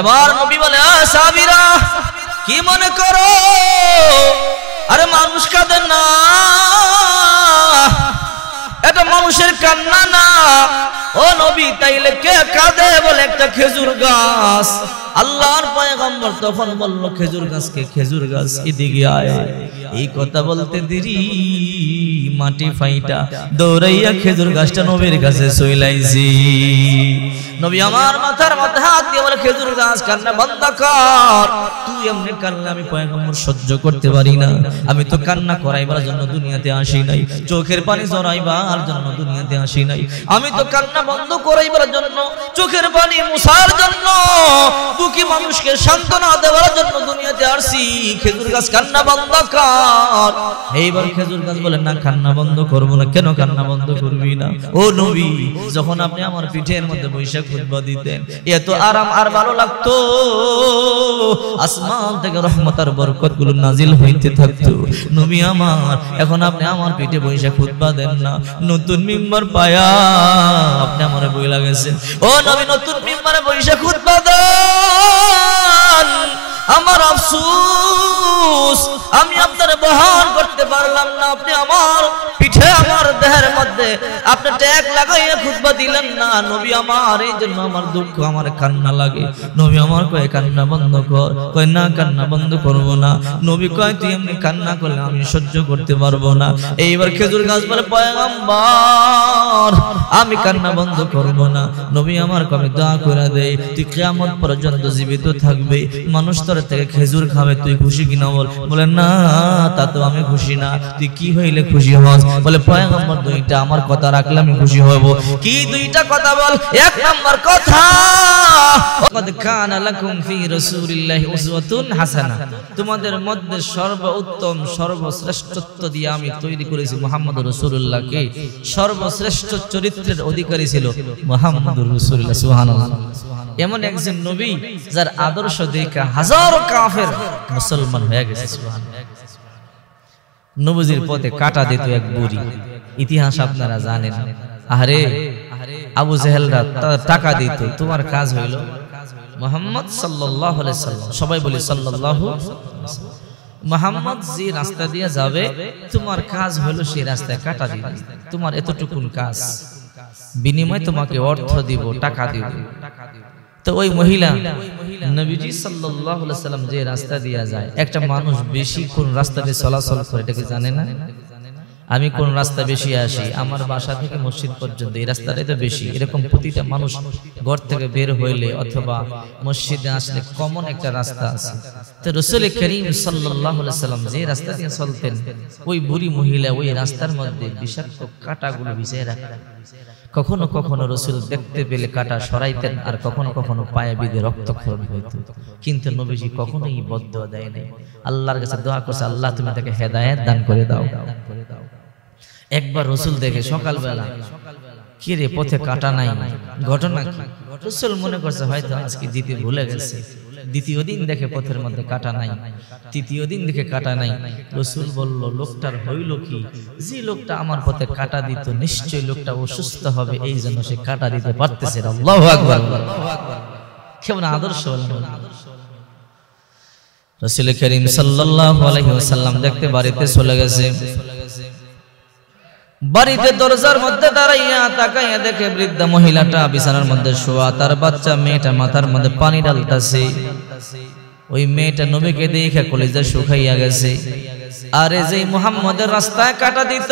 এবার নবী বলে, সাহাবীরা কি মনে করো? আরে মানুষ কাঁদে না, এটা মানুষের কান্না না। ও নবী, তাইলে কে কাঁদে? বলে একটা খেজুর গাছ। আল্লাহর পয়গম্বর তখন বলল, খেজুর গাছকে, খেজুর গাছ এদিকে আয়। এই কথা বলতে দেরি মাটি ফাইটা দৌড়াইয়া খেজুর গাছটা নবীর কাছে চইলাইছি। নবী আমার মাথার মধ্যে হাত দিয়ে বলে, খেজুর গাছ কান্না বন্ধ কর। তুই এমনি কান্না আমি পয়গম্বর সহ্য করতে পারি না। আমি তো কান্না করাইবার জন্য দুনিয়াতে আসি নাই, চোখের পানি জড়াইবার জন্য দুনিয়াতে আসি নাই। আমি তো কান্না বন্ধ করাইবার জন্য, চোখের পানি মুছার জন্য, দুঃখী মানুষকে সান্ত্বনা দেওয়ার জন্য দুনিয়াতে আসছি। খেজুর গাছ কান্না বন্ধ কর। এইবার খেজুর গাছ বলে, না কান্না বন্ধ করবো না। কেন কান্না বন্ধ করবি না? ও নবী, যখন আপনি আমার পিঠের মধ্যে বৈশাখ খুতবা দিতেন, এত আরাম আর ভালো লাগতো। আসমান থেকে রহমত আর বরকত গুলো নাজিল হইতে থাকতো। নবী আমার, এখন আপনি আমার পিঠে বৈশাখ খুতবা দেন না, নতুন মিম্বার পায়া আপনি আমার বই লাগেছেন। ও নবী, নতুন মিম্বারে বৈশাখ খুতবা দেন। আমার আফসোস, আমি আপনার বহন করতে পারলাম না। আপনি আমার পিঠে, আমার দেহের মধ্যে আপনি ট্যাগ লাগাইয়া খুতবা দিলেন না। নবী আমার, এই জন্য আমার দুঃখ, আমার কান্না লাগে। নবী আমার কয়, কান্না বন্ধ কর। কয়, না কান্না বন্ধ করবো না। নবী কয়, তুই এমনি কান্না করলে আমি সহ্য করতে পারবো না। এইবার খেজুর গাছ বলে, পয়গম্বর আমি কান্না বন্ধ করবো না। নবী আমার কবে দোয়া করে দেয়, তুই কিয়ামত পর্যন্ত জীবিত থাকবে, মানুষ তোর থেকে খেজুর খাবে, তুই খুশি কিনা? বলে, না তা তো আমি খুশি না। তুই কি হইলে খুশি হস? বলে, পয়গম্বর দুইটা আমার কথা রাখলে আমি খুশি হব। কি দুইটা কথা? বল। এক নম্বর কথা, লাকাদ কানা লাকুম ফি রাসূলিল্লাহি উসওয়াতুন হাসানাহ, তোমাদের মধ্যে সর্বোত্তম সর্বশ্রেষ্ঠত্ব দিয়ে আমি তৈরি করেছি মুহাম্মদ রাসূলুল্লাহকে। সর্বশ্রেষ্ঠ চরিত্রের অধিকারী ছিল মুহাম্মদুর রাসূলুল্লাহ। সুবহানাল্লাহ। এমন একজন নবী যার আদর্শ দেখে হাজারো কাফের মুসলমান হয়ে গেছে। সুবহানাল্লাহ। নবীজির পথে কাটা দিত এক বুড়ি, ইতিহাস আপনারা জানেন। আরে আবু জেহেলরা টাকা দিত, তোমার কাজ হইল মুহাম্মদ সাল্লাল্লাহু আলাইহি সাল্লাম, সবাই বলি সাল্লাল্লাহু আলাইহি সাল্লাম, মুহাম্মদ যে রাস্তা দিয়ে যাবে তোমার কাজ হলো সেই রাস্তায় কাটা দিবে। তোমার এতটুকুন কাজ, বিনিময়ে তোমাকে অর্থ দিব, টাকা দিব। তো ওই মহিলা নবীজি সাল্লাল্লাহু আলাইহি সাল্লাম যে রাস্তা দিয়ে যায়, একটা মানুষ বেশি কোন রাস্তা দিয়ে চলাচল করে এটাকে জানে না? আমি কোন রাস্তা বেশি আসি, আমার বাসা থেকে মসজিদ পর্যন্ত এই রাস্তাটাই তো বেশি। এরকম প্রতিটা মানুষ ঘর থেকে বের হইলে অথবা মসজিদে আসলে কমন একটা রাস্তা আছে। তো রাসূল করিম সাল্লাল্লাহু আলাইহি সাল্লাম যে রাস্তা দিয়ে চলতেন, ওই বুড়ি মহিলা ওই রাস্তার মধ্যে বিষাক্ত কাঁটাগুলো ভিজিয়ে রাখতেন। কখনো কখনো রাসূল দেখতে পেলে কাঁটা সরাইতেন, আর কখনো কখনো পায়ে বিঁধে রক্তক্ষরণ হইত। কিন্তু নবীজি কখনোই বদদোয়া দেয় নাই, আল্লাহর কাছে দোয়া করছে, আল্লাহ তুমি তাকে হেদায়েত দান করে দাও। একবার রাসূল দেখে সকালবেলা, কি রে পথে কাঁটা নাই, ঘটনা কি? রাসূল মনে করছে হয়তো আজকে দিতে ভুলে গেছে। দ্বিতীয় দিন দেখে পথের মধ্যে কাঁটা নাই, তৃতীয় দিন দেখে কাঁটা নাই। রাসূল বলল, লোকটার হইল কি? যে লোকটা আমার পথে কাঁটা দিত নিশ্চয়ই লোকটা অসুস্থ হবে, এই জন্য সে কাঁটা দিতে পারতেছে না। আল্লাহু আকবার। কেমন আদর্শ! রাসূল করিম সাল্লাল্লাহু আলাইহি ওয়াসাল্লাম দেখতে বাড়িতে চলে গেছে। বাড়িতে দরজার মধ্যে দাঁড়াইয়া তাকাইয়া দেখে বৃদ্ধা মহিলাটা বিছানার মধ্যে শোয়া, তার বাচ্চা মেয়েটা মাথার মধ্যে পানি ঢালতাছে। ওই মেয়েটা নবীকে দেখে কলিজা শুকাইয়া গেছে। আরে যে মুহাম্মদের রাস্তায় কাটা দিত,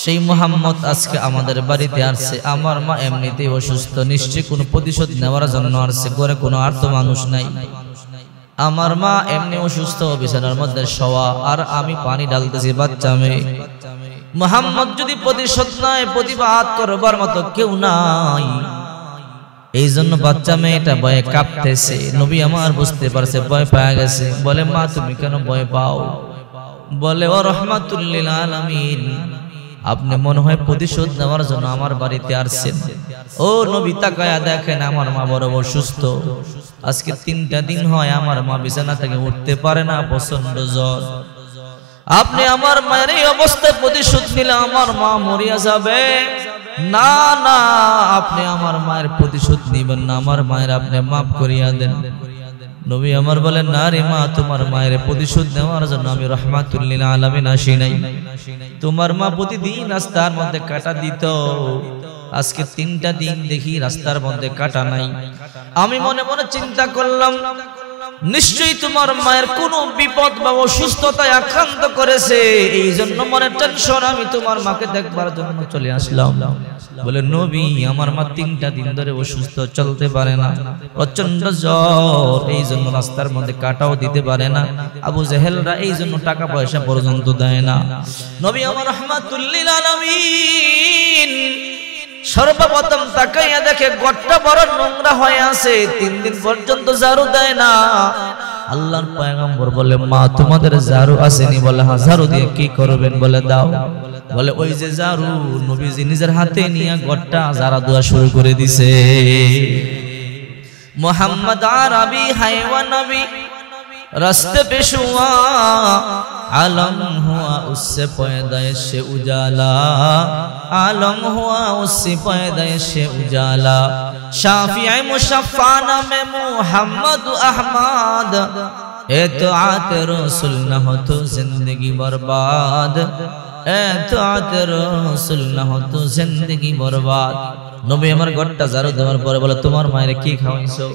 সেই মুহাম্মদ আজকে আমাদের বাড়িতে আসছে। আমার মা এমনিতেই অসুস্থ, নিশ্চয়ই কোনো প্রতিশোধ নেওয়ার জন্য আসছে। ঘরে কোনো আর্ত মানুষ নাই, আমার মা এমনি অসুস্থ, বিছানার মধ্যে শোয়া, আর আমি পানি ঢালতেছি বাচ্চা মেয়ে। মুহাম্মদ যদি প্রতিশোধ নেয়, প্রতিবাদ করবার মতো কেউ নাই, এই জন্য বাচ্চা মেয়েটা ভয়ে কাঁপতেছে। নবী আমার বুঝতে পারছে, ভয় পেয়ে গেছে। বলে, মা তুমি কেন ভয় পাও? বলে, ও রাহমাতুল লিল আলামিন, আপনি মনে হয় প্রতিশোধ নেওয়ার জন্য আমার বাড়িতে আসছেন। ও নবী তাকায়া দেখেন, আমার মা বড় অসুস্থ। আজকে 3টা দিন হয় আমার মা বিছানা থেকে উঠতে পারে না, প্রচন্ড জ্বর। আপনি আমার মায়ের এই অবস্থায় প্রতিশোধ নিলে আমার মা মরিয়া যাবে। না না, আপনি আমার মায়ের প্রতিশোধ নিবেন না, আমার মায়ের আপনি মাফ করিয়া দেন। নবী আমার বলেন, না রে মা, তোমার মায়ের প্রতিশোধ নেওয়ার জন্য আমি রাহমাতুল লিল আলামিন আসি নাই। তোমার মা প্রতিদিন রাস্তার মধ্যে কাটা দিত, আজকে 3টা দিন দেখি রাস্তার মধ্যে কাটা নাই। আমি মনে মনে চিন্তা করলাম, নিশ্চয়ই তোমার মায়ের কোনো বিপদ বা অসুস্থতায় আক্রান্ত করেছে, এই জন্য মনে টেনশন, আমি তোমার মাকে দেখবার জন্য চলে আসলাম। বলে, নবী আমার মা 3টা দিন ধরে অসুস্থ, চলতে পারে না, প্রচন্ড জ্বর, এই জন্য রাস্তার মধ্যে কাটাও দিতে পারে না। আবু জেহেলরা এই জন্য টাকা পয়সা পর্যন্ত দেয় না। নবী আমার রাহমাতুল লিল আলামিন সর্বপ্রথম তাকাইয়া দেখে ঘরটা বড় নোংরা হয়ে আছে, 3 দিন পর্যন্ত ঝাড়ু দেয় না। আল্লাহর পয়গম্বর বলে, মা তোমাদের ঝাড়ু আসেনি? বলে, হ্যাঁ। ঝাড়ু দিয়ে কি করবেন? বলে, দাও। বলে, ওই যে ঝাড়ু, নবীজি নিজের হাতে নিয়ে ঘরটা ঝাড়া দেওয়া শুরু করে দিছে। मोहम्मद आरबी है व नबी रास्ते पे शुआ आलम हुआ उससे पैदाइश उजाला, आलम हुआ उससे पैदाइश उजाला। शाफिई मुशफ़्फ़ाना में मोहम्मद अहमद एतआत रसूल न हो तो जिंदगी बर्बाद, एतआत रसूल न हो तो जिंदगी बर्बाद। नबी আমার ঘরটা ঝাড়ু দেওয়ার পরে বলে, তোমার মায়ের কি খাওয়াইছো?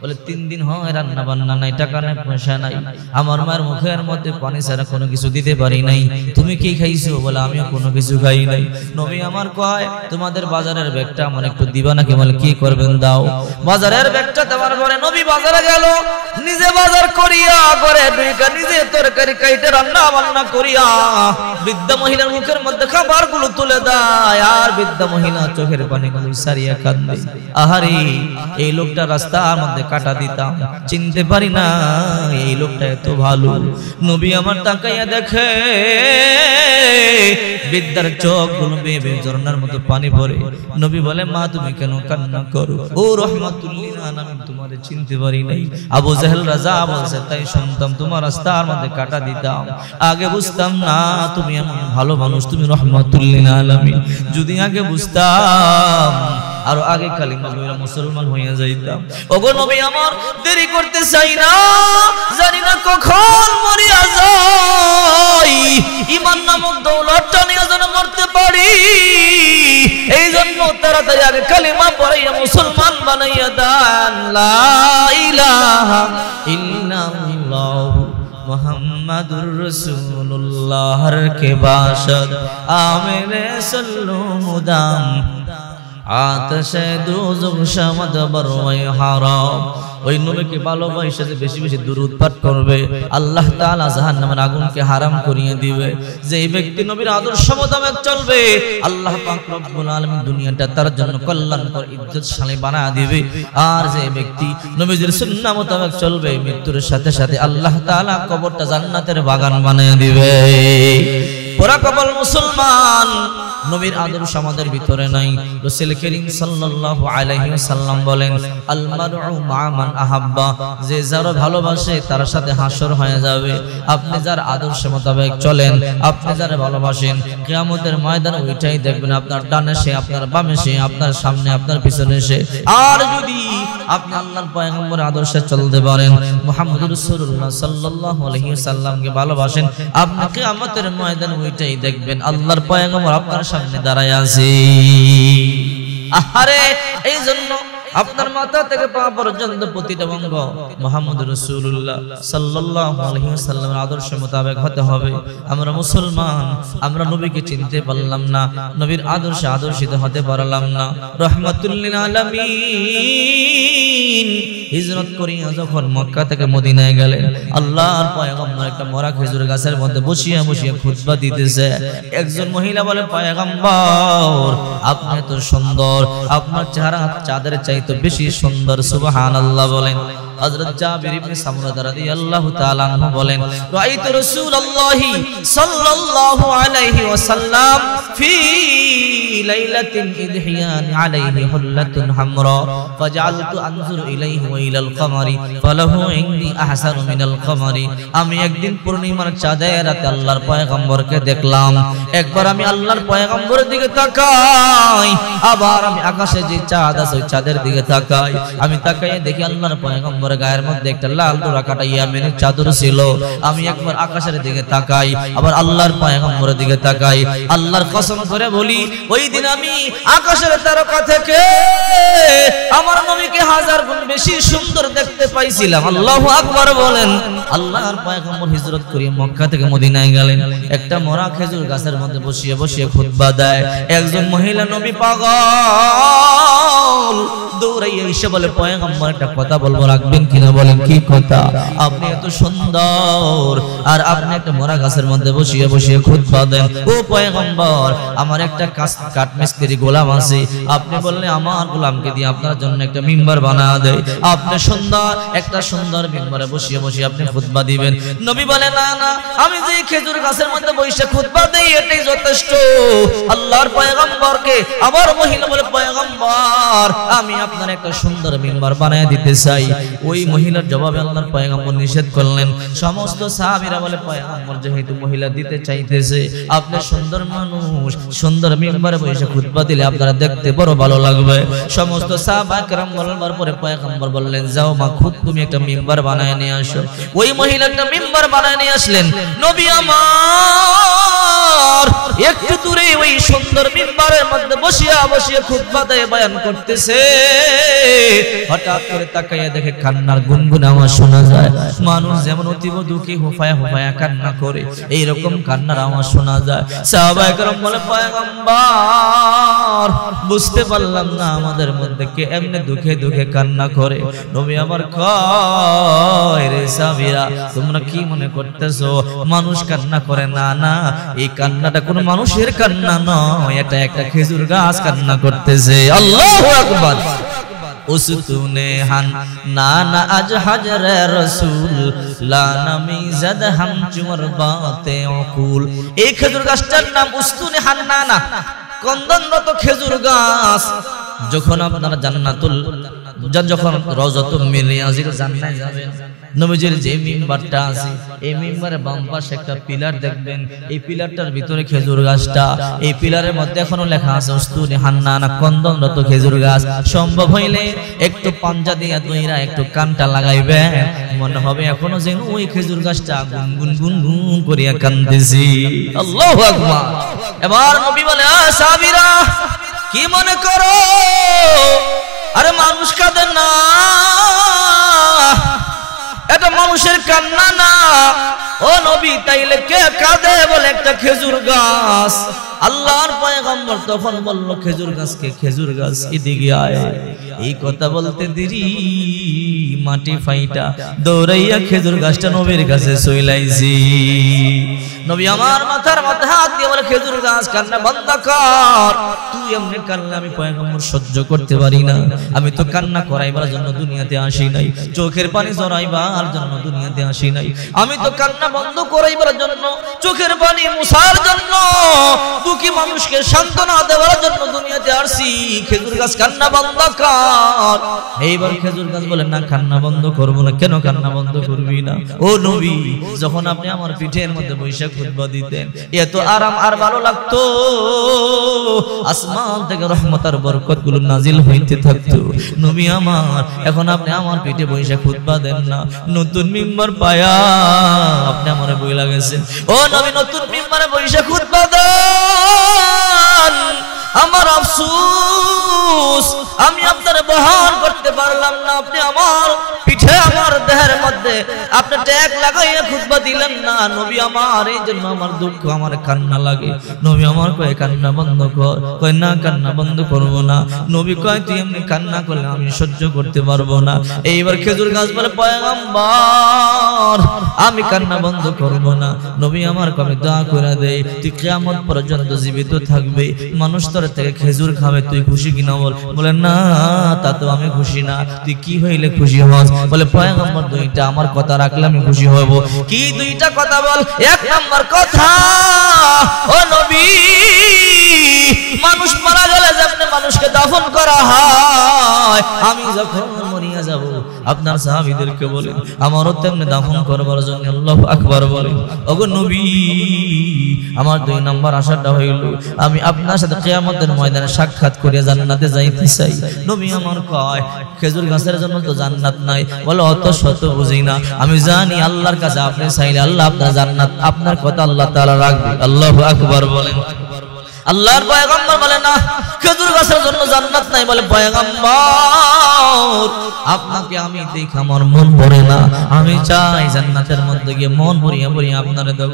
বলে, 3 দিন হয় রান্না বান্না নাই, টাকা নাই, পয়সা নাই, আমার মায়ের মুখের মধ্যে পানি ছাড়া কোনো কিছু দিতে পারি নাই। তুমি কি খাইছো? বলে, আমিও কোনো কিছু খাই নাই। নবী আমার কয়, তোমাদের বাজারের ব্যাগটা আমার একটু দিবা নাকি? বলে, কি করবেন? দাও। বাজারের ব্যাগটা দেওয়ার পরে নবী বাজারে গেল, নিজে বাজার করিয়া করে নিজে তরকারি কাইটে রান্না বান্না করিয়া বৃদ্ধা মহিলার মুখের মধ্যে খাবারগুলো তুলে দেয়, আর বৃদ্ধা মহিলা চোখের পানিগুলো সারিয়া কাঁদে। আহারে, এই লোকটা রাস্তার মধ্যে কাটা দিতাম, চিনতে পারি না, এই লোকটা এত ভালো। নবী আমার তাকাইয়া দেখে বৃদ্ধার চোখগুলো বেয়ে বেয়ে ঝর্ণার মতো পানি পড়ে। নবী বলে, মা তুমি কেন কান্না করো? ও রাহমাতুল লিল আলামিন, তোমারে চিনতে পারি নাই। আবু জেহেল রাজা বলছে তাই শুনতাম, তোমার রাস্তার মধ্যে কাটা দিতাম, আগে বুঝতাম না তুমি এমন ভালো মানুষ, তুমি রাহমাতুল লিল আলামিন। যদি আগে বুঝতাম আর আগে কালিমা পড়ে মুসলমান হইয়া যাইতাম। ওগো নবী আমার, দেরি করতে চাই না, জানি না কখন মরিয়া যাই, ঈমান নামক দৌলতটা নিয়ে যেন মরতে পারি, এই জন্য তাড়াতাড়ি আগে কালিমা পড়াইয়া মুসলমান বানাইয়া দেন। লা ইলাহা ইল্লাল্লাহ মুহাম্মাদুর রাসূলুল্লাহর কে বাশদ আমেরে সল্লু মুদাম আতশে দুজুক শামদ বরওয়াই হারাম। ওই নবীকে ভালোবাসে বেশি বেশি দুরূদ পাঠ করবে, আল্লাহ তাআলা জাহান্নামের আগুনকে হারাম করিয়ে দিবে। যে ব্যক্তি নবীর আদর্শ মোতাবেক চলবে, আল্লাহ পাক রব্বুল আলামিন দুনিয়াটা তার জন্য কল্যাণকর ইজ্জতশালী বানায় দিবে। আর যে ব্যক্তি নবীর সুন্নাহ মোতাবেক চলবে, মৃত্যুর সাথে সাথে আল্লাহ তাআলা কবরটা জান্নাতের বাগান বানিয়ে দিবে। পুরা কবর মুসলমান, নবীর আদর্শ আমাদের ভিতরে নাই। রাসূল করিম সাল্লাল্লাহু আলাইহি ওয়াসাল্লাম বলেন, আল মারউ মা মান আহাব্বা, যে যারা ভালোবাসে তার সাথে হাসর হয়ে যাবে। আপনি যার আদর্শ মোতাবেক চলেন, আপনি যারা ভালোবাসেন, কিয়ামতের ময়দানে ওইটাই দেখবেন, আপনার ডানে সে, আপনার বামে সে, আপনার সামনে, আপনার পিছনে সে। আর যদি আপনি আল্লাহর পয়গম্বরের আদর্শে চলতে পারেন, মুহাম্মদুর রাসূলুল্লাহ সাল্লাল্লাহু আলাইহি ওয়াসাল্লামকে ভালোবাসেন, আপনি কিয়ামতের ময়দানে ওইটাই দেখবেন, আল্লাহর পয়গম্বর আপনার সামনে দাঁড়ায় আছে। আহারে, এই জন্য আপনার মাথা থেকে পা পর্যন্ত প্রতিটা অঙ্গ মুহাম্মদুর রাসূলুল্লাহ সাল্লাল্লাহু আলাইহি ওয়াসাল্লামের আদর্শ মোতাবেক হতে হবে। আমরা মুসলমান, আমরা নবীকে চিনতে পারলাম না, নবীর আদর্শে আদর্শিত হতে পারলাম না। রাহমাতুল লিল আলামিন হিজরত করিয়া যখন মক্কা থেকে মদিনায় গেলেন, আল্লাহর পয়গম্বর একটা মরা খেজুর গাছের মধ্যে বসিয়া বসিয়া খুতবা দিতেছে। একজন মহিলা বলে, পয়গম্বর আপনি এত সুন্দর, আপনার চেহারা চাঁদের চাইতে বেশি সুন্দর। সুবহানাল্লাহ বলেন। হযরত জাবির ইবনে সামুরা রাদিয়াল্লাহু তাআলা আনহু বলেন রাআইতু রাসূলুল্লাহি সাল্লাল্লাহু আলাইহি ওয়াসাল্লাম ফি লাইলাতিন ইদহিয়ান আলাইহি হুল্লাতুন হামরা ফাজআলতু আনজুরু ইলাইহি ওয়া ইলাল কমারি ফালাহু ইনদি আহসানু মিনাল কমারি। আমি একদিন পূর্ণিমার চাঁদের রাতে আল্লাহর পয়গম্বরকে দেখলাম। একবার আমি আল্লাহর পয়গম্বরের দিকে তাকাই, আবার আমি আকাশে যে চাঁদ আছে ওই চাঁদের দিকে তাকাই। আমি তাকাইয়ে দেখি আল্লাহর পয়গম্বরের গায়ের মধ্যে একটা লাল ডোরা কাটা ইয়ামেনের চাদর ছিল। আমি একবার আকাশের দিকে তাকাই, আবার আল্লাহর পয়গম্বরের দিকে তাকাই। আল্লাহর কসম করে বলি ওই দিন আমি আকাশের তারকা থেকে আমার নবীকে 1000 গুণ বেশি সুন্দর দেখতে পাইছিলাম। আল্লাহু আকবার বলেন। আল্লাহর পয়গম্বর হিজরত করে মক্কা থেকে মদিনায় গেলেন। একটা মরা খেজুর গাছের মধ্যে বসিয়ে বসিয়ে খুতবা দেয়। একজন মহিলা নবী পাগল দৌড়াইয়া এসে বলে পয়গম্বর একটা কথা বলবো, রাখবেন কিনা? বলেন কি কথা? আপনি এত সুন্দর আর আপনি একটা মরা গাছের মধ্যে বসিয়ে বসিয়ে খুতবা দেন। ও পয়গম্বর, আমার একটা কাঠমিস্ত্রি গোলাম আছে, আপনি বললে আমার গোলামকে দিয়ে আপনার জন্য একটা মিম্বার বানা দেয়। আপনি একটা সুন্দর মিম্বারে বসিয়ে বসিয়ে আপনি খুতবা দিবেন। নবী বলে না না, আমি যে খেজুর গাছের মধ্যে বসে খুতবা দেই এটাই যথেষ্ট। আল্লাহর পয়গম্বরকে আবার মহিলা বলে পয়গম্বর আমি আপনার একটা সুন্দর মিম্বার বানায় দিতে চাই। ওই মহিলার জবাবে আল্লাহর পয়গম্বর নিষেধ করলেন। সমস্ত সাহাবীরা বলে পয়গম্বর যেহেতু মহিলা দিতে চাইতেছে, আপনি সুন্দর মানুষ, সুন্দর মিম্বারে বসে খুতবা দিলে আপনারা দেখতে বড় ভালো লাগবে। সমস্ত সাহাবা کرام বলার পরে পয়গম্বর বললেন যাও মা, খুদ তুমি একটা মিম্বার বানায় নিয়ে আসো। ওই মহিলা একটা মিম্বার বানায় নিয়ে আসলেন। নবী আমার একটু দূরে ওই সুন্দর মিম্বারের মধ্যে বসিয়া বসিয়া খুতবা দেয়, বয়ান করতেছে। হঠাৎ করে তাকাইয়া দেখে কান্নার গুনগুন আওয়াজ শোনা যায়। মানুষ যেমন অতীব দুঃখী হুফায়া হুফায়া কান্না করে, এই রকম কান্নার আওয়াজ শোনা যায়। সাহাবায়ে কেরাম বলে পয়গম্বর বুঝতে পারলাম না আমাদের মধ্যে কে এমনি দুঃখে দুঃখে কান্না করে। নবী আমার কয় রে সাহাবীরা, তোমরা কি মনে করতেছো মানুষ কান্না করে? না না, এই কান্নাটা কোন মানুষের কান্না নয়, এটা একটা খেজুর গাছ কান্না করতেছে। আল্লাহু আকবার। উসতুনে হান নানা আজ হাজরে রসুল লানামি জাদ হাম চুমর বাতে অকুল। এই খেজুর গাছটার নাম উসতুনে হান নানা, কন্দনরত খেজুর গাছ। যখন আপনারা যখন রওজাতুল মিলিয়াজির জান্নাতে যাবেন, নবীজির যে মিম্বারটা আছে এই মিম্বারের বাম পাশে একটা পিলার দেখবেন। এই পিলারটার ভিতরে খেজুর গাছটা, এই পিলারের মধ্যে এখনো লেখা আছে উস্তুনে হান্নানা, কন্দনরত খেজুর গাছ। সম্ভব হইলে একটু পাঞ্জা দিয়া দইরা একটু কানটা লাগাইবে, মনে হবে এখনো যেন ওই খেজুর গাছটা গুনগুন গুনগুন করিয়া কান্দেছি। আল্লাহু আকবার। এবার নবী বলে সাহাবীরা কি মনে করো? আরে মানুষ কাঁদে না, এটা মানুষের কান্না না। ও নবী, তাইলে কে কাঁদে? বলে একটা খেজুর গাছ। আল্লাহর পয়গম্বর তখন বলল খেজুর গাছকে, খেজুর গাছ এদিকে আয়। এই কথা বলতে দেরি মাটি ফাইটা দৌড়াইয়া খেজুর গাছটা নবীর কাছে চইলাইছি। নবী আমার মাথার মধ্যে হাত দিয়ে বলে খেজুর গাছ কান্না বন্ধ কর। তুই এমনি কান্না আমি পয়গম্বর সহ্য করতে পারি না। আমি তো কান্না করাইবার জন্য দুনিয়াতে আসি নাই, চোখের পানি জড়াইবার জন্য দুনিয়াতে আসি নাই। আমি তো কান্না বন্ধ করাইবার জন্য, চোখের পানি মুছার জন্য, দুঃখী মানুষকে সান্ত্বনা দেওয়ার জন্য দুনিয়াতে আসি। খেজুর গাছ কান্না বন্ধ কর। এইবার খেজুর গাছ বলে না, কান্না বন্ধ করবো না। কেন কান্না বন্ধ করবি না? ও নবী, যখন আপনি আমার পিঠের মধ্যে বৈশাখ খুতবা দিতেন এত আরাম আর ভালো লাগতো, আসমান থেকে রহমত আর বরকত গুলো নাজিল হইতে থাকতো। নবী আমার, এখন আপনি আমার পিঠে বৈশাখ খুতবা দেন না, নতুন মিম্বার পায়া আপনি আমার বই লাগেছেন। ও নবী, নতুন মিম্বারে বৈশাখ খুতবা দেন। আমার আফসোস, আমি আপনার বহন করতে পারলাম না। আপনি আমার পিঠে আমার দেহের মধ্যে মধ্যে আপনি ট্যাগ লাগাইয়া খুতবা দিলেন না। নবী আমার, এই জন্য আমার দুঃখ, আমার কান্না লাগে। নবী আমার কয় কান্না বন্ধ কর, কয় না কান্না বন্ধ করব না। নবী কয় তুই এমনি কান্না করলে আমি সহ্য করতে পারবো না। এইবার খেজুর গাছ বলে পয়গম্বর আমি কান্না বন্ধ করব না। নবী আমার কবে দোয়া করে দেয় তুই কিয়ামত পর্যন্ত জীবিত থাকবে, মানুষ তোর থেকে খেজুর খাবে, তুই খুশি কিনা বল। বলে না তা তো আমি খুশি না। তুই কি হইলে খুশি হস? বলে পয়গম্বর দুইটা আমার কথা রাখলে আমি খুশি হব। কি দুইটা কথা বল? এক নম্বর কথা, ও নবী মানুষ মারা গেলে যেমন মানুষকে দাফন করা হয়, আমি যখন মরিয়া যাব আপনার সাহাবীদেরকে বলেন আমারও তেমনি দাফন করবার জন্য আল্লাহু আকবার বলেন। ওগো নবী আমার দুই নম্বর আশাটা হইল আমি আপনার সাথে কিয়ামতের ময়দানে সাক্ষাৎ করিয়া জান্নাতে যাইতে চাই। নবী আমার কয় খেজুর গাছের জন্য তো জান্নাত নাই। বলে অত শত বুঝি না, আমি জানি আল্লাহর কাছে আপনি চাইলে আল্লাহ আপনার জান্নাত, আপনার কথা আল্লাহ তাআলা রাখবে। আল্লাহু আকবার বলেন। আল্লাহর পয়গম্বর বলে না খেজুর গাছের জন্য জান্নাত নাই। বলে পয়গম্বর আপনাকে আমি দেখে আমার মন ভরে না, আমি চাই জান্নাতের মধ্যে গিয়ে মন ভরিয়া ভরিয়া আপনারে দেব।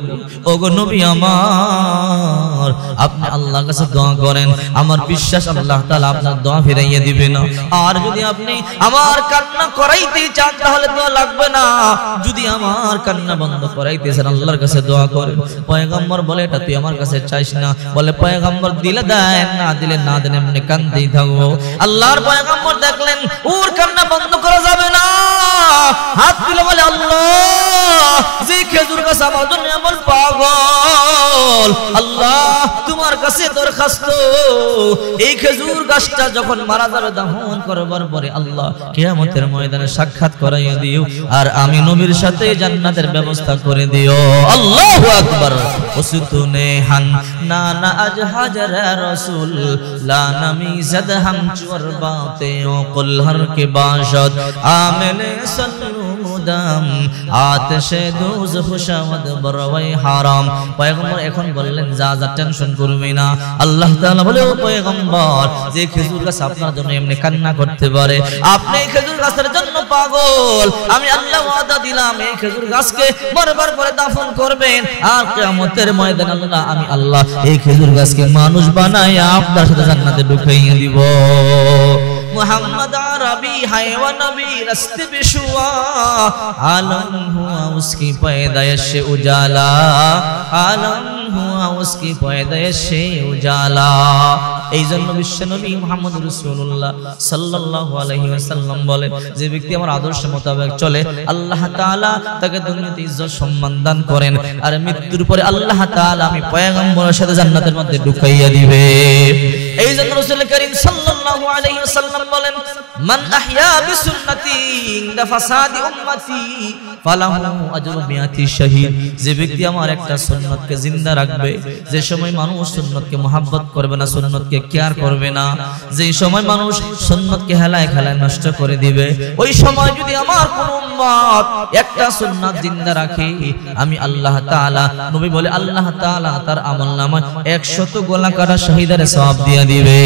ওগো নবী আমার আপনি আল্লাহর কাছে দোয়া করেন, আমার বিশ্বাস আল্লাহ তাআলা আপনার দোয়া ফিরাইয়া দিবে না। আর যদি আপনি আমার কান্না করাইতে চান তাহলে দোয়া লাগবে না, যদি আমার কান্না বন্ধ করাইতে চান আল্লাহর কাছে দোয়া করেন। পয়গম্বর বলে এটা তুই আমার কাছে চাইস না। বলে পয়গম্বর দিলে দেন, না দিলে না দেন, এমনি কান্দেই থাকবো। আল্লাহর পয়গম্বর দেখলেন ওর কান্না বন্ধ করা যাবে না, হাত তুলে বলে আল্লাহ যে খেজুর গাছ আমার জন্য এমন পাগল, আল্লাহ তোমার কাছে দরখাস্ত এই খেজুর গাছটা যখন মারা যাবে দাফন করবার পরে আল্লাহ কিয়ামতের ময়দানে সাক্ষাৎ করাইয়া দিও, আর আমি নবীর সাথে জান্নাতের ব্যবস্থা করে দিও। আল্লাহু আকবার। ওসুতুনে হান না না আজ হাজার রাসূল লা নামি জাদ হাম চুর বাতে ও কুল হর কে বাশদ আমেলে সল্লুদাম আতশে দুজ খুশামদ বরওয়াই হারাম। পয়গম্বর এখন বললেন যা যা টেনশন করবি না। আল্লাহ তাআলা বলে ও পয়গম্বর যে খেজুর গাছ আপনার জন্য এমনি কান্না করতে পারে, আপনি খেজুর গাছের জন্য পাগল, আমি আল্লাহ ওয়াদা দিলাম এই খেজুর গাছকে মরবার পরে দাফন করবেন, আর কিয়ামতের ময়দানে আল্লাহ আমি আল্লাহ এই খেজুর গাছকে মানুষ বানায় আপনার সাথে জান্নাতে ঢুকাইয়ে দিব। मुहम्मद अरबी है व नबी रस्ते बिशुआ आलम हुआ उसकी पैदाइश उजाला, आलम हुआ उसकी पैदाइश उजाला। এই জন্য বিশ্বনবী মুহাম্মদ রাসূলুল্লাহ সাল্লাল্লাহু আলাইহি ওয়াসাল্লাম বলে যে ব্যক্তি আমার আদর্শ মোতাবেক চলে আল্লাহ তাআলা তাকে দুনিয়াতে ইজ্জত সম্মান দান করেন, আর মৃত্যুর পরে আল্লাহ তাআলা আমি পয়গম্বরের সাথে জান্নাতের মধ্যে ঢুকাইয়া দিবে। এই জন্য রাসূল করিম সাল্লাল্লাহু আলাইহি ওয়াসাল্লাম বলেন মান আহইয়া বিসুন্নতি ইনদা ফাসাদি উম্মতি ফালাহু আজরু মিয়াতি শাহীদ। যে ব্যক্তি আমার একটা সুন্নতকে জিন্দা রাখবে, যে সময় মানুষ সুন্নতকে মহব্বত করবে না, সুন্নতকে কেয়ার করবে না, যে সময় মানুষ সুন্নতকে হেলায় খেলায় নষ্ট করে দিবে, ওই সময় যদি আমার কোন উম্মত একটা সুন্নাত জিন্দা রাখে আমি আল্লাহ তাআলা, নবী বলে আল্লাহ তাআলা তার আমলনামায় 100 গলা কাটা শহীদের সওয়াব দিয়ে দিবে।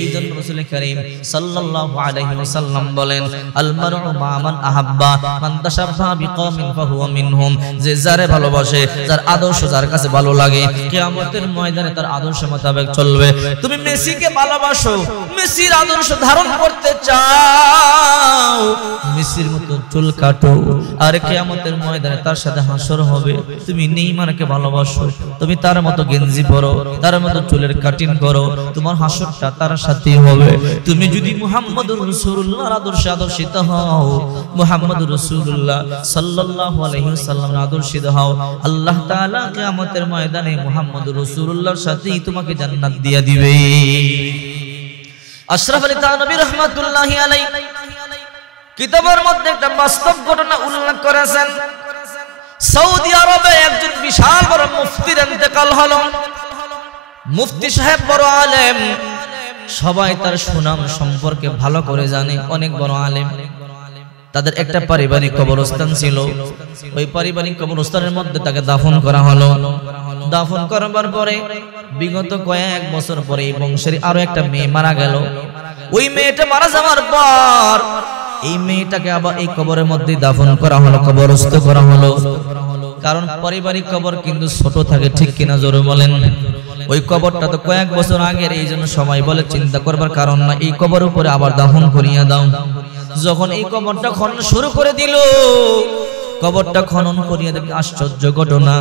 এই জন্য রাসূল করিম সাল্লাল্লাহু আলাইহি ওয়াসাল্লাম বলেন আল মারউ মা মান আহাব্বা মান তাশাব্বাহা বিকওমিন ফাহুয়া মিনহুম। যে যারে ভালোবাসে, যার আদর্শ যার কাছে ভালো লাগে, কিয়ামতের ময়দানে তার আদর্শ মোতাবেক চলবে। তুমি মেসিকে ভালোবাসো, মেসির আদর্শ ধারণ করতে চাও, মেসির মতো চুল কাটো, আর কিয়ামতের ময়দানে তার সাথে হাসর হবে। তুমি নেইমারকে ভালোবাসো, তুমি তার মতো গেঞ্জি পরো, তার মতো চুলের কাটিং করো, তোমার হাসরটা তার সাথেই হবে। তুমি যদি মুহাম্মদুর রাসূলুল্লাহর আদর্শে আদর্শিত হও, মুহাম্মদুর রাসূলুল্লাহ সাল্লাল্লাহু আলাইহি ওয়াসাল্লামের আদর্শিত হও, আল্লাহ তাআলা কিয়ামতের ময়দানে মুহাম্মদুর রাসূলুল্লাহর সাথেই তোমাকে জান্নাত দিয়ে দিবে। আশরাফ আলী থানভী রাহমাতুল্লাহি আলাইহি কিতাবের মধ্যে একটা বাস্তব ঘটনা উল্লেখ করেছেন। সৌদি আরবে একজন বিশাল বড় মুফতির ইন্তেকাল হলো। মুফতি সাহেব বড় আলেম, সবাই তার সুনাম সম্পর্কে ভালো করে জানে, অনেক বড় আলেম। তাদের একটা পারিবারিক কবরস্থান ছিল, ওই পারিবারিক কবরস্থানের মধ্যে তাকে দাফন করা হলো। দাফন করবার পরে বিগত কয়েক বছর পরে এই বংশের আরো একটা মেয়ে মারা গেল। ওই মেয়েটা মারা যাওয়ার পর এই মেয়েটাকে আবার এই কবরের মধ্যে দাফন করা হলো, কবরস্থ করা হলো। কারণ পারিবারিক কবর কিন্তু ছোট থাকে, ঠিক কিনা জোরে বলেন? ওই কবরটা তো কয়েক বছর আগের, এই জন্য সবাই বলে চিন্তা করবার কারণ না, এই কবর উপরে আবার দাফন করিয়ে দাও। যখন এই কবরটা খনন শুরু করে দিল, কবরটা খনন করিয়ে দেখে আশ্চর্য ঘটনা,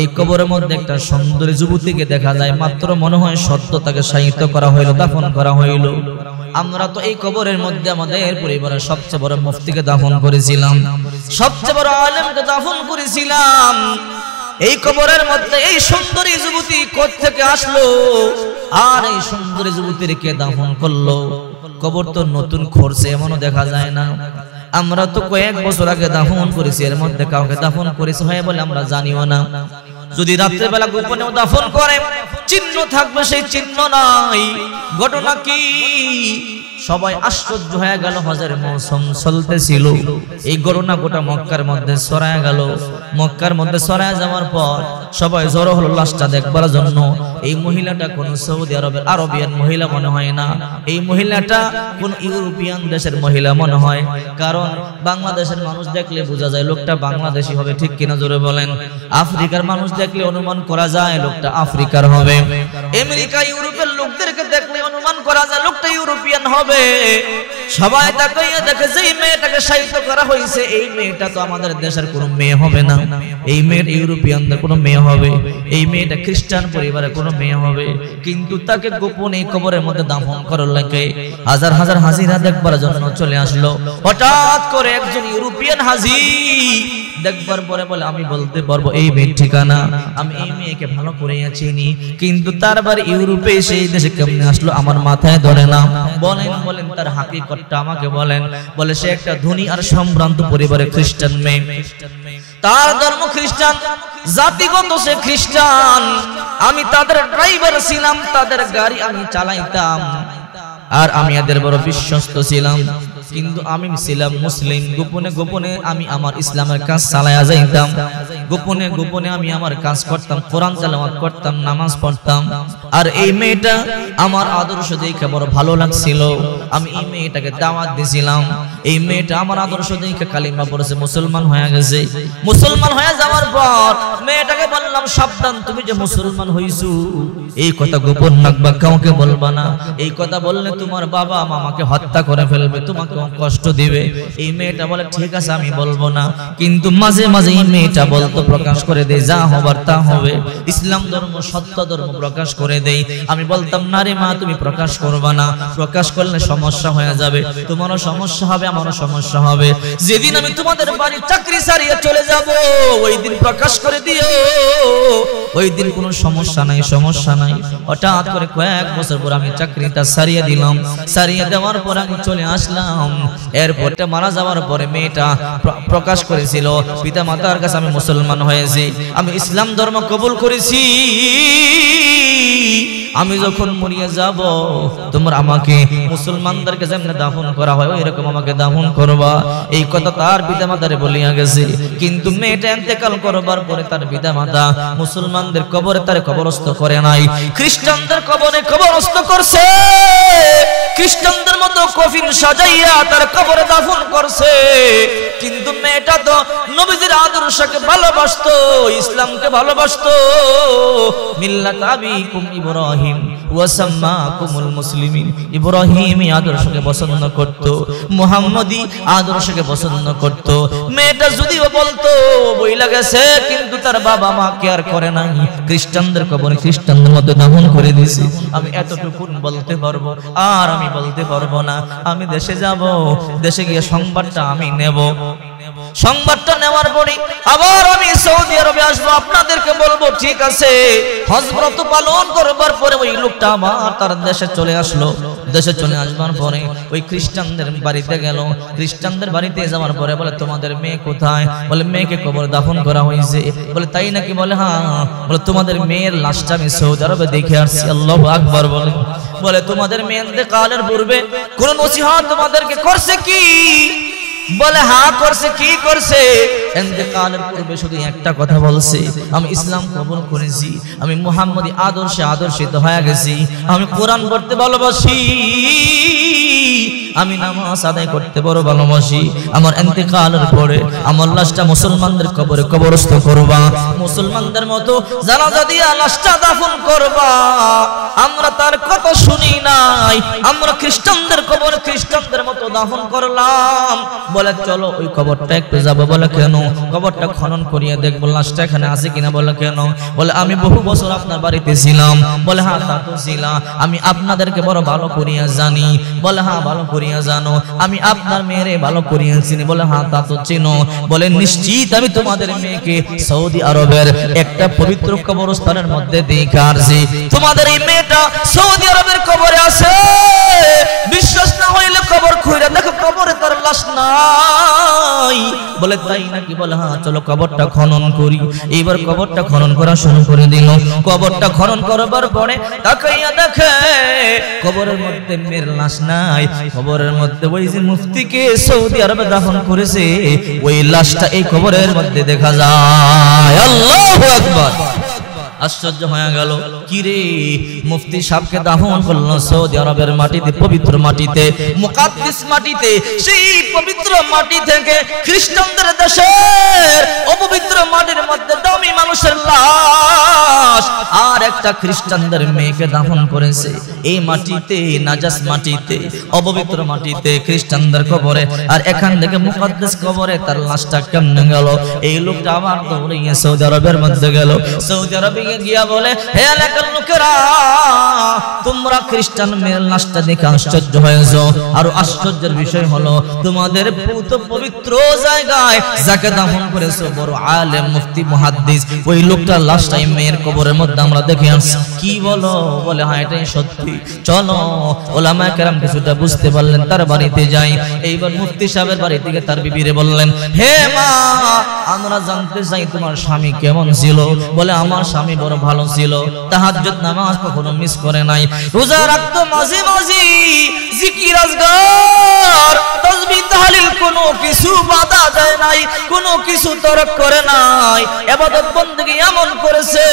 এই কবরের মধ্যে একটা সুন্দরী যুবতীকে দেখা যায়। মাত্র মনে হয় সদ্য তাকে শায়িত করা হইল, দাফন করা হইল। আমরা তো এই কবরের মধ্যে আমাদের পরিবারের সবচেয়ে বড় মুফতিকে দাফন করেছিলাম, সবচেয়ে বড় আলেমকে দাফন করেছিলাম। এই কবরের মধ্যে এই সুন্দরী যুবতী কোত্থেকে আসলো, আর এই সুন্দরী যুবতীর কে দাফন করলো? কবর তো নতুন করছে, এমনও দেখা যায় না। আমরা তো কয়েক বছর আগে দাফন করেছি, এর মধ্যে কাউকে দাফন করেছে হয় বলে আমরা জানিও না। যদি রাত্রে বেলা গোপনেও দাফন করে, চিহ্ন থাকবে, সেই চিহ্ন নাই। ঘটনা কি? সবাই আশ্চর্য হয়ে গেল। হজের মৌসুম চলতেছিল, এই ঘটনা গোটা মক্কার মধ্যে ছড়ায় গেল। মক্কার মধ্যে ছড়ায় যাওয়ার পর সবাই জড়ো হলো লাশটা দেখবার জন্য। এই মহিলাটা কোন সৌদি আরবের আরবিয়ান মহিলা মনে হয় না, এই মহিলাটা কোন ইউরোপিয়ান দেশের মহিলা মনে হয়। কারণ বাংলাদেশের মানুষ দেখলে বোঝা যায় লোকটা বাংলাদেশি হবে, ঠিক কিনা জোরে বলেন? আফ্রিকার মানুষ দেখলে অনুমান করা যায় লোকটা আফ্রিকার হবে। আমেরিকা ইউরোপের লোকদেরকে দেখলে অনুমান করা যায় লোকটা ইউরোপিয়ান হবে। সবাই তাকাইয়া দেখে যে মেয়েটাকে শায়িত করা হয়েছে, এই মেয়েটা তো আমাদের দেশের কোনো মেয়ে হবে না, এই মেয়েটা ইউরোপিয়ানদের কোনো মেয়ে হবে, এই মেয়েটা খ্রিস্টান পরিবারের কোনো মেয়ে হবে। কিন্তু তাকে গোপনে কবরের মধ্যে দাফন করার লাগে হাজার হাজার হাজিরা দেখবার জন্য চলে আসলো। হঠাৎ করে একজন ইউরোপিয়ান হাজি দেখবার পরে বলে, আমি বলতে পারবো এই মেয়ের ঠিকানা, আমি এই মেয়েকে ভালো করে চিনি, কিন্তু তার বাড়ি ইউরোপে, সেই দেশে কেমনে আসলো আমার মাথায় ধরে না। বলেন বলেন তার হাকিকতটা আমাকে বলেন। বলে সে একটা ধনী আর সম্ভ্রান্ত পরিবারের খ্রিস্টান মেয়ে, তার ধর্ম খ্রিস্টান, জাতিগত সে খ্রিস্টান। আমি তাদের ড্রাইভার ছিলাম, তাদের গাড়ি আমি চালাইতাম, আর আমি এদের বড় বিশ্বস্ত ছিলাম। কিন্তু আমি ছিলাম মুসলিম, গোপনে গোপনে আমি আমার ইসলামের কাজ চালায়া যাইতাম, গোপনে গোপনে আমি আমার কাজ করতাম, কোরআন তেলাওয়াত করতাম, নামাজ পড়তাম। আর এই মেয়েটা আমার আদর্শ দেখে বড় ভালো লাগছিল, আমি এই মেয়েটাকে দাওয়াত দিয়েছিলাম। এই মেয়েটা আমার আদর্শ দেখে কালিমা পড়েছে, মুসলমান হয়ে গেছে। মুসলমান হয়ে যাওয়ার পর মেয়েটাকে বললাম, সাবধান, তুমি যে মুসলমান হইছো এই কথা গোপন রাখবা, কাউকে বলবা না। এই কথা বললে তোমার বাবা আমাকে হত্যা করে ফেলবে, তোমাকে কষ্ট দিবে। এই মেয়েটা বলে ঠিক আছে আমি বলবো না। কিন্তু মাঝে মাঝে এই মেয়েটা বলতো, প্রকাশ করে দেয়, যা হবার তা হবে, ইসলাম ধর্ম সত্য ধর্ম প্রকাশ করে দেই। আমি বলতাম না রে মা, তুমি প্রকাশ করবা না, প্রকাশ করলে সমস্যা হয়ে যাবে, তোমারও সমস্যা হবে, আমারও সমস্যা হবে। যেদিন আমি তোমাদের বাড়ি চাকরি ছাড়িয়ে চলে যাব, ওই দিন প্রকাশ করে দিও, ওই দিন কোনো সমস্যা নাই, সমস্যা নাই। হঠাৎ করে কয়েক বছর পর আমি চাকরিটা ছাড়িয়ে দিলাম, ছাড়িয়ে দেওয়ার পর আমি চলে আসলাম। এরপর মারা যাওয়ার পরে মেয়েটা প্রকাশ করেছিল, পিতা মাতার কাছে আমি মুসলমান হয়েছি, আমি ইসলাম ধর্ম কবুল করেছি, আমি যখন মরিয়া যাব তোমরা আমাকে মুসলমানদেরকে যেমন দাফন করা হয় ওইরকম আমাকে দাফন করবা। এই কথা তার পিতামাতারে বলিয়া গেছে। কিন্তু মেয়েটা ইন্তেকাল করবার পরে তার পিতামাতা মুসলমানদের কবরে তার কবরস্থ করে নাই, খ্রিস্টানদের কবরে কবরস্থ করছে। খ্রিস্টানদের মতো কফিন সাজাইয়া তার কবরে দাফন করছে। কিন্তু মেয়েটা তো নবীজির আদর্শকে ভালোবাসতো, ইসলামকে ভালোবাসতো। মিল্লাত আবিকুম ইব্রাহিম ওয়া সাম্মাকুমুল মুসলিমিন, ইব্রাহিমী আদর্শকে পছন্দ করত, মুহাম্মদী আদর্শকে পছন্দ করত। মেয়েটা যদিও বলতো বইলা গেছে, কিন্তু তার বাবা মা কেয়ার করে নাই, খ্রিস্টানদের কবরে খ্রিস্টানদের মধ্যে দাফন করে দিয়েছে। আমি এতটুকু বলতে পারবো, আর আমি বলতে পারবো না। আমি দেশে যাব, দেশে গিয়ে সংবাদটা আমি নেব, সংবাদটা নেওয়ার পরে আবার আমি সৌদি আরবে আসবো, আপনাদেরকে বলবো ঠিক আছে। হজ ব্রত পালন করবার পরে ওই লোকটা আবার তার দেশে চলে আসলো। দেশে চলে আসবার পরে ওই খ্রিস্টানদের বাড়িতে গেল। খ্রিস্টানদের বাড়িতে যাওয়ার পরে বলে, তোমাদের মেয়ে কোথায়? বলে, মেয়েকে কবরে দাফন করা হয়েছে। বলে, তাই নাকি? বলে, হ্যাঁ। বলে, তোমাদের মেয়ের লাশটা আমি সৌদি আরবে দেখে আসছি। আল্লাহু আকবার বলে। বলে, তোমাদের মেয়ে ইন্তেকালের পূর্বে কোন নসিহত তোমাদেরকে করছে কি? বলে, হ্যাঁ করছে। কি করছে? ইন্তেকালের পূর্বে শুধু একটা কথা বলছে, আমি ইসলাম কবুল করেছি, আমি মুহাম্মদী আদর্শে আদর্শিত হয়ে গেছি, আমি কোরআন পড়তে ভালোবাসি, আমি নামাজ আদায় করতে বড় ভালোবাসি। আমার ইন্তেকালের পরে আমার লাশটা মুসলমানদের কবরে কবরস্থ করবা, মুসলমানদের মতো জানাজা দিয়া লাশটা দাফন করবা। আমরা তার কথা শুনি নাই, আমরা খ্রিস্টানদের কবর খ্রিস্টানদের মতো দাফন করলাম। বলে চলো ওই কবরটা একটু যাবো। বলে কেন? কবরটা খনন করিয়ে দেখবো লাশটা এখানে আছে কিনা। বলে কেন? বলে আমি বহু বছর আপনার বাড়িতে ছিলাম। বলে হ্যাঁ তা তো ছিলাম, আমি আপনাদেরকে বড় ভালো করিয়া জানি। বলে হ্যাঁ ভালো করিয়া জানো। আমি আপনার মেয়েরে ভালো করিয়া চিনি। বলে হ্যাঁ তা তো চিনো। বলে নিশ্চিত আমি তোমাদের মেয়েকে সৌদি আরবের একটা পবিত্র কবরস্থানের মধ্যে দেখে আসছি। তোমাদের এই মেয়েটা সৌদি আরবের কবরে আছে। বিশ্বাস না হইলে কবর খুঁড়ে দেখো, কবরে তার লাশ নাই। বলে তাই নাকি? বলে হ্যাঁ চলো কবরটা খনন করি। এইবার কবরটা খনন করা শুরু করে দিল। কবরটা খনন করবার পরে তাকাইয়া দেখে কবরের মধ্যে মেয়ের লাশ নাই। কবরের মধ্যে ওই যে মুফতিকে সৌদি আরবে দাফন করেছে ওই লাশটা এই কবরের মধ্যে দেখা যায়। আল্লাহু আকবার। আশ্চর্য হয়ে গেল, কি রে মুফতি সাহেবকে দাফন করলো সৌদি আরবের মাটিতে, পবিত্র মাটিতে, মুকাদ্দিস মাটিতে। সেই পবিত্র মাটি থেকে খ্রিস্টানদের দেশের অপবিত্র মাটির মধ্যে দামি মানুষের লাশ আর একটা খ্রিস্টানদের মেয়েকে দাফন করেছে এই মাটিতে, নাজাস মাটিতে, অপবিত্র মাটিতে, খ্রিস্টানদের কবরে। আর এখান থেকে মুকাদ্দিস কবরে তার লাশটা কেমনে গেল? এই লোকটা আবার দৌড়িয়ে সৌদি আরবের মধ্যে গেল। সৌদি আরবে গিয়া বলে, হে এলাকার লোকেরা, তোমরা খ্রিস্টান মেয়ের লাশটা দেখে আশ্চর্য হয়েছো। আর আশ্চর্যের বিষয় হলো তোমাদের পবিত্র জায়গায় যাকে দাফন করেছো বড় আলেম মুফতি মুহাদ্দিস, ওই লোকটার লাশটাই মেয়ের কবরের মধ্যে আমরা দেখে আসছি। কি বলো? বলে হ্যাঁ এটাই সত্যি। চলো। ওলামায়ে কেরাম কিছুটা বুঝতে পারলেন, তার বাড়িতে যাই। এইবার মুফতি সাহেবের বাড়ি থেকে তার বিবিরে বললেন, হে মা, আমরা জানতে চাই তোমার স্বামী কেমন ছিল। বলে আমার স্বামী বড় ভালো ছিল, তাহাজ্জুদ নামাজ কখনো মিস করে নাই, রোজা রাখতো মাঝে মাঝে, জিকির আজগার তাসবিহ তাহলিল কোনো কিছু বাধা দেয় নাই, কোনো কিছু তরক করে নাই, ইবাদত বندگی এমন করেছে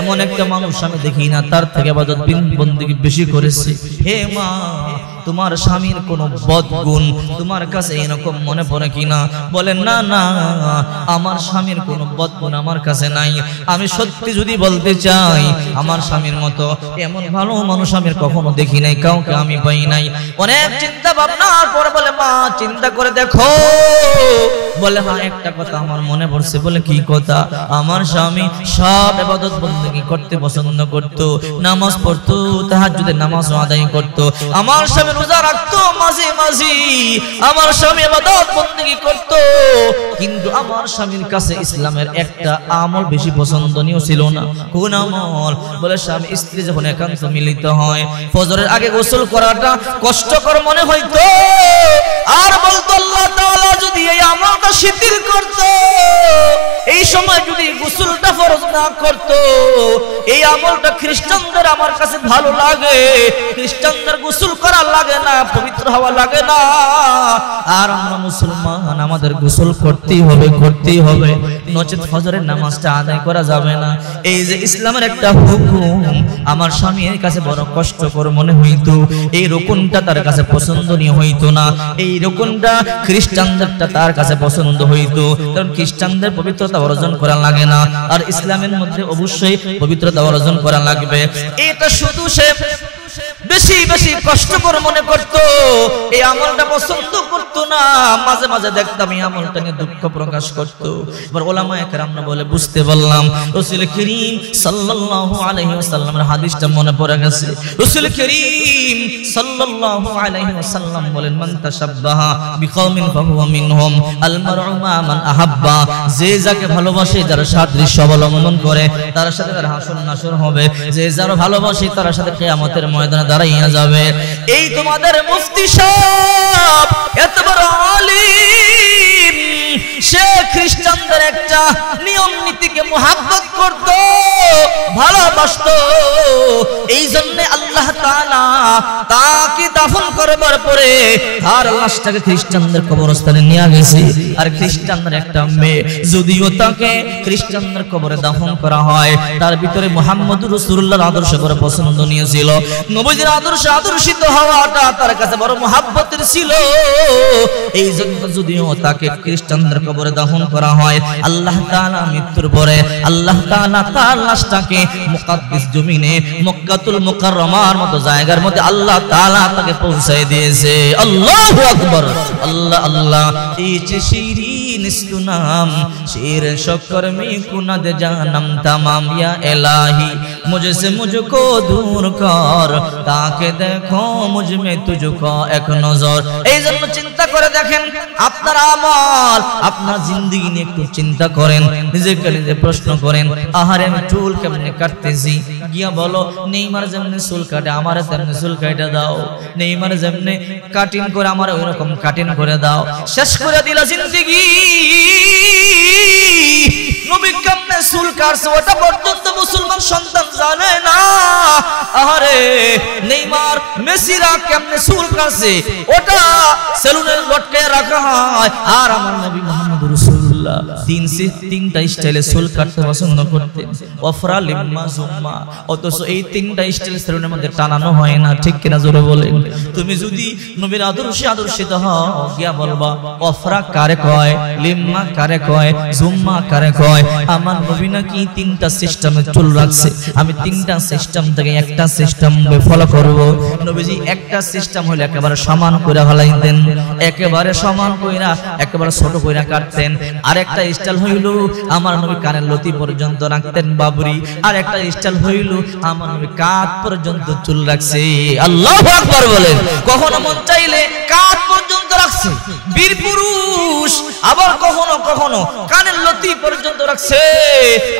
এমন একটা মানুষ আমি দেখি না তার থেকে ইবাদত বندگی বেশি করেছে। হে মা, তোমার স্বামীর কোনো বদগুণ তোমার কাছে এরকম মনে পড়ে কিনা? বলেন না না, আমার স্বামীর কোনো বদগুণ আমার কাছে নাই। আমি সত্যি যদি বলতে চাই, আমার স্বামীর মতো এমন ভালো মানুষ আমি কখনো দেখি নাই, কাউকে আমি পাই নাই। অনেক চিন্তা ভাবনার পর বলে, মা চিন্তা করে দেখো। বলে হ্যাঁ একটা কথা আমার মনে পড়ছে। বলে কি কথা? আমার স্বামী সব ইবাদত বندگی করতে পছন্দ করত, নামাজ পড়তো, তাহাজ্জুদের নামাজও আদায় করত, আমার স্বামী রোজা রাখতো মাঝে মাঝে, আমার স্বামী ইবাদত বندگی করত, কিন্তু আমার স্বামীর কাছে ইসলামের একটা আমল বেশি পছন্দনীয় ছিল না। কোন আমল? বলে স্বামী স্ত্রী যখন একান্ত মিলিত হয়, ফজরের আগে গোসল করাটা কষ্টকর মনে হইতো, আর বলতো আল্লাহ তাআলা যদি এই আমলটা শিথিল করত, এই সময় যদি গোসলটা ফরজ না করত, এই আমলটা খ্রিস্টানদের আমার কাছে ভালো লাগে, খ্রিস্টানদের গোসল করা লাগে না, পবিত্র হওয়া লাগে না, আর আমরা মুসলমান আমাদের গোসল করতেই হবে, করতেই হবে, নচেত ফজরের নামাজটা আদায় করা যাবে না। এই যে ইসলামের একটা হুকুম আমার স্বামীর কাছে বড় কষ্টকর মনে হইতো, এই রুকুনটা তার কাছে পছন্দনীয় হইতো না, এই রুকুনটা খ্রিস্টানদেরটা তার কাছে পছন্দ হইতো, কারণ খ্রিস্টানদের পবিত্রতা অর্জন করা লাগে না, আর ইসলামের মধ্যে অবশ্যই পবিত্রতা অর্জন করা লাগবে। এটা শুধু সে বেশি বেশি কষ্টকর মনে করত, এই আমলটা পছন্দ করত না, মাঝে মাঝে দেখতাম এই আমলটা নিয়ে দুঃখ প্রকাশ করত। এবার ওলামায়ে কেরামরা বলে বুঝতে পারলাম রাসূল করিম সাল্লাল্লাহু আলাইহি ওয়াসাল্লামের হাদিসটা মনে পড়ে গেছে। রাসূল করিম সাল্লাল্লাহু আলাইহি ওয়াসাল্লাম বলেন, মান তাশাব্বাহা বিকওমিন ফাহুয়া মিনহুম, আল মারউ মা মান আহাব্বা, যে যাকে ভালোবাসে, যার সাদৃশ্য অবলম্বন করে, তার সাথে তার হাসর নাসর হবে, যে যার ভালোবাসে তার সাথে কিয়ামতের ময়দানে দাঁড়াইয়া যাবে। এই তোমাদের মুফতি সাহেব এত বড় আলিম, সে খ্রিস্টানদের একটা নিয়ম নীতিকে মুহাব্বত করত, ভালোবাসতো। এই জন্য আল্লাহ তাআলা তাকে দাফন করবার পরে তার লাশটাকে খ্রিস্টানদের কবরস্থানে নিয়ে গেছে। আর খ্রিস্টানদের একটা মেয়ে, যদিও তাকে খ্রিস্টানদের কবরে দাফন করা হয়, তার ভিতরে মুহাম্মদুর রাসূলুল্লাহর আদর্শ বড় পছন্দনীয় ছিল। নবীজির আদর্শ আদর্শিত হওয়াটা তার কাছে বড় মুহাব্বতের ছিল। এই জন্য যদিও তাকে খ্রিস্টানদের কবরে দাফন করা হয়, আল্লাহ তাআলা মৃত্যুর পরে আল্লাহ তাআলা তার লাশটাকে মুকাদ্দাস জমিনে মক্কাতুল মুকাররমার মতো জায়গার মধ্যে আল্লাহ তাআলা তাকে পৌঁছায় দিয়েছে। আল্লাহু আকবার, আল্লাহ আল্লাহ। এই যে শিরিন ইসলাম शेर शक्कर में कुनद जानम तमाम या इलाही मुझसे मुझको दूर कर ताकि देखो मुझ में तुझको एक नजर। এই জন্য চিন্তা করে দেখেন আপনার আমল আপনার জিন্দেগি নিয়ে একটু চিন্তা করেন, নিজেকে নিজে প্রশ্ন করেন, আহারে আমি চুল কেমনে কাটতেছি, গিয়া বলো নেইমার যেমনে চুল কাটে আমার তেমনি চুল কাটা দাও, নেইমার যেমনে কাটিং করে আমার ওইরকম কাটিং করে দাও। শেষ করে দিলা জিন্দেগি। নবী কেমনে চুল কাটছে ওটা পর্যন্ত মুসলমান সন্তান জানে না। আরে নেইমার মেসিরা কেমনে চুল কাটছে ওটা সেলুনে লটকে রাখা হয়। আর আমার নবী মুহাম্মদ রাসূলুল্লাহ তিনটা স্টাইলে চুল কাটতে পছন্দ করতেন, ওফরা লিম্মা জুম্মা। অথচ এই তিনটা স্টাইল সেলুনের মধ্যে টানানো হয় না, ঠিক কিনা জোরে বলেন। তুমি যদি নবীর আদর্শে আদর্শিত হও, গিয়া বলবা ওফরা কারে কয়, লিম্মা কারে কয়, জুম্মা কারে কয়। আমার নবী নাকি তিনটা সিস্টেমে চুল রাখছে, আমি তিনটা সিস্টেম থেকে একটা সিস্টেম ফলো করব। নবীজি একটা সিস্টেম হলো একেবারে সমান করে ফলাইতেন, একেবারে সমান কইরা একেবারে ছোট কইরা কাটতেন। আর একটা স্টাইল হইল আমার নবী কানের লতি পর্যন্ত রাখতেন বাবরি, আর একটা স্টাইল হইল আমার নবী কাঁধ পর্যন্ত চুল রাখছে। আল্লাহু আকবার বলেন। কখনো মন চাইলে কাঁধ পর্যন্ত রাখছে বীর পুরুষ, আবার কখনো কখনো কানের লতি পর্যন্ত রাখছে,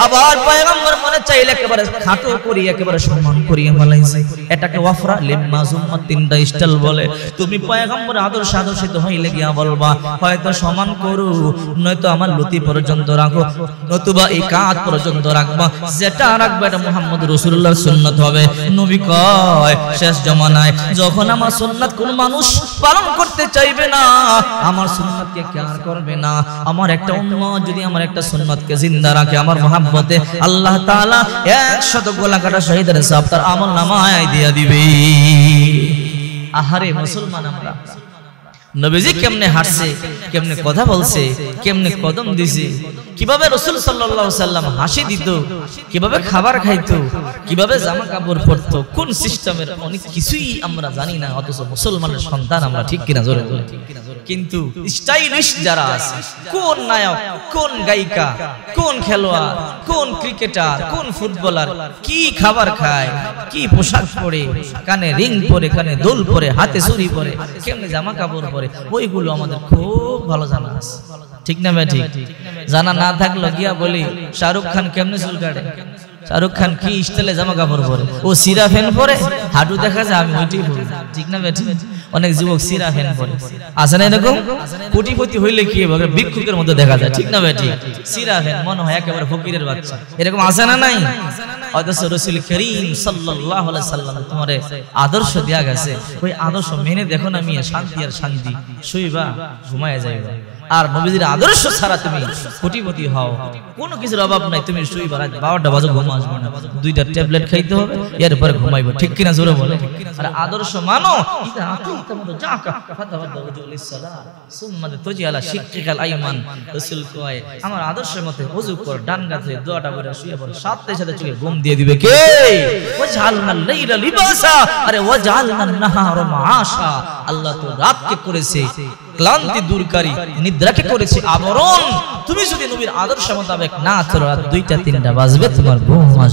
আবার পয়গম্বর মনে চাইলে একেবারে খাটো করি একেবারে সম্মান করিয়ে ফলাইছে। এটাকে ওয়াফরা লিম্মা জুম্মা তিনটা স্টাইল বলে। তুমি পয়গম্বরের আদর্শ আদর্শিত হইলে গিয়া বলবা হয়তো সমান করু, নয়তো আমার লতি পর্যন্ত রাখো, নতুবা এই কাঁধ পর্যন্ত রাখবা। যেটা রাখবে এটা মুহাম্মদ রাসূলুল্লাহর সুন্নাত হবে। নবী কয় শেষ জামানায় যখন আমার সুন্নাত কোন মানুষ পালন করতে চাইবে না, আমার সুন্নাতকে কেয়ার করবে না, আমার একটা উম্মত যদি আমার একটা সুন্নাতকে জিন্দা রাখে আমার মহব্বতে, আল্লাহ তাআলা 100 গোলা কাটা শহীদের সওয়াব তার আমলনামায় দিয়া দিবে। আহারে মুসলমান, আমরা নবীজি কেমনে হাঁটছে, কেমনে কথা বলছে, কেমনে কদম দিছে, কিভাবে রাসূল সাল্লাল্লাহু আলাইহি সাল্লাম হাসি দিত, কিভাবে খাবার খাইতো, কিভাবে জামা কাপড় পরতো, কোন সিস্টেমের অনেক কিছুই আমরা জানি না। অথচ মুসলমানের সন্তান আমরা, ঠিক কিনা জোরে বলে। কিন্তু স্টাইলিশ যারা আছে, কোন নায়ক, কোন গায়িকা, কোন খেলোয়াড়, কোন ক্রিকেটার, কোন ফুটবলার কি খাবার খায়, কি পোশাক পরে, কানে রিং পরে, কানে দুল পরে, হাতে চুড়ি পরে, কেমনে জামা কাপড় পরে, ওইগুলো আমাদের খুব ভালো জানা আছে, ঠিক না ভাই? ঠিক জানা না থাকলে গিয়া বলি শাহরুখ খান কেমনে চুল কাটে, শাহরুখ খান কি স্টাইলে জামা কাপড় পরে, ও সিরা ফ্যান পরে, হাঁটু দেখা যায়, আমি ওইটাই বলি, ঠিক না ভাই? ঠিক। অনেক যুবক সিরা ফ্যান পরে আছে না, এরকম কোটিপতি হইলে কি হবে ভিক্ষুকের মধ্যে দেখা যায়, ঠিক না ভাই? ঠিক। সিরা ফ্যান মনে হয় একেবারে ফকিরের বাচ্চা, এরকম আছে না নাই? অথচ রাসূল করিম সাল্লাল্লাহু আলাইহি সাল্লাম তোমারে আদর্শ দেয়া গেছে, ওই আদর্শ মেনে দেখো না মিয়া, শান্তি আর শান্তি, শুইবা ঘুমায় যাইবা। আর নবীজির আদর্শ ছাড়া তুমি কোটিপতি হও, কোনো কিছুর অভাব নাই, তুমি শুইবা, রাত 12টা বাজে ঘুম আসবে না, 2টা ট্যাবলেট খাইতে হবে, এরপরে ঘুমাইবো, ঠিক কিনা জোরে বলে। আর আদর্শ মানো, ইদা আতাইতা মুজাকা ফাতাওয়াদা ওয়াজুলিস সালাত সুম্মা তুজি আলা শিক্কিকাল আইমান। রাসূল কয় আমার আদর্শের মতে ওযু কর, ডান গাছে দোয়াটা করে শুয়ে পড়, সাথে সাথে চোখে ঘুম দিয়ে দিবে কে? ওয়াজআলনাল লাইলা লিবাসা, আরে ওয়াজআলনান নাহারা মাআশা। আল্লাহ তো রাতকে করেছে ক্লান্তি দূরকারী, নিদ্রাকে করেছে আবরণ। তুমি যদি নবীর আদর্শ মোতাবেক না চলো, রাত 2টা 3টা বাজবে, তোমার ঘুম আসবে।